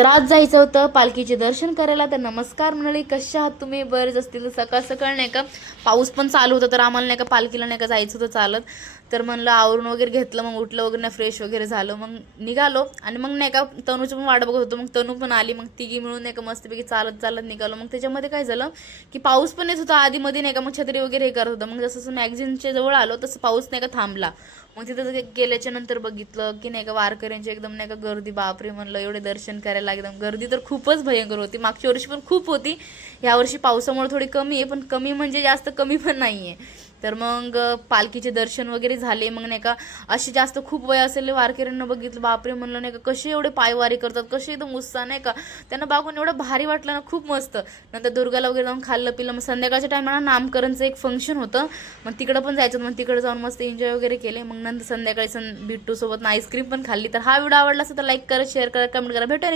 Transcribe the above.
तर आज जायचं होतं पालखीचे दर्शन करायला. तर नमस्कार मंडळी, कशा आहात तुम्ही? बरेच असतील. सकाळ सकाळ नाही का पाऊस पण चालू होता, तर आम्हाला नाही का पालखीला नाही का जायचं होतं चालत. तर म्हणलं आवरून वगैरे घेतलं, मग उठलं वगैरे ना, फ्रेश वगैरे झालं, मग निघालो. आणि मग नाही का तनूची पण वाट बघत होतो, मग तनू पण आली. मग तिघी मिळून नाही का मस्तपैकी चालत चालत निघालो. मग त्याच्यामध्ये काय झालं की पाऊस पण येत होता आधीमध्ये नाही का, मग छत्री वगैरे हे करत होतं. मग जसं जसं मॅगझिनच्या जवळ आलो तसं पाऊस नाही का थांबला. मग तिथं गेल्याच्या नंतर बघितलं की नाही का वारकऱ्यांची एकदम नाही का गर्दी. बापरे, म्हणलं एवढे दर्शन करायला एकदम गर्दी तर खूपच भयंकर होती. मागच्या वर्षी पण खूप होती, यावर्षी पावसामुळे थोडी कमी आहे, पण कमी म्हणजे जास्त कमी पण नाही आहे. तर मग पालखीचे दर्शन वगैरे झाले. मग नाही का असे जास्त खूप वय असलेले वारकऱ्यांना बघितलं. बापरे, म्हणलं नाही का कसे एवढे पायवारी करतात, कसे एकदम उत्साह नाही का. त्यांना बघून एवढं भारी वाटलं ना, खूप मस्त. नंतर दुर्गाला वगैरे जाऊन खाल्लं पिलं. मग संध्याकाळच्या टायमाला नामकरणचं एक फंक्शन होतं, मग तिकडं पण जायचं. मग तिकडे जाऊन मस्त एन्जॉय वगैरे केले. मग नंतर संध्याकाळी बिट्टू सोबत आईस्क्रीम पण खाल्ली. तर हा व्हिडिओ आवडला असेल तर लाईक करा, शेअर करा, कमेंट करा. भेटूया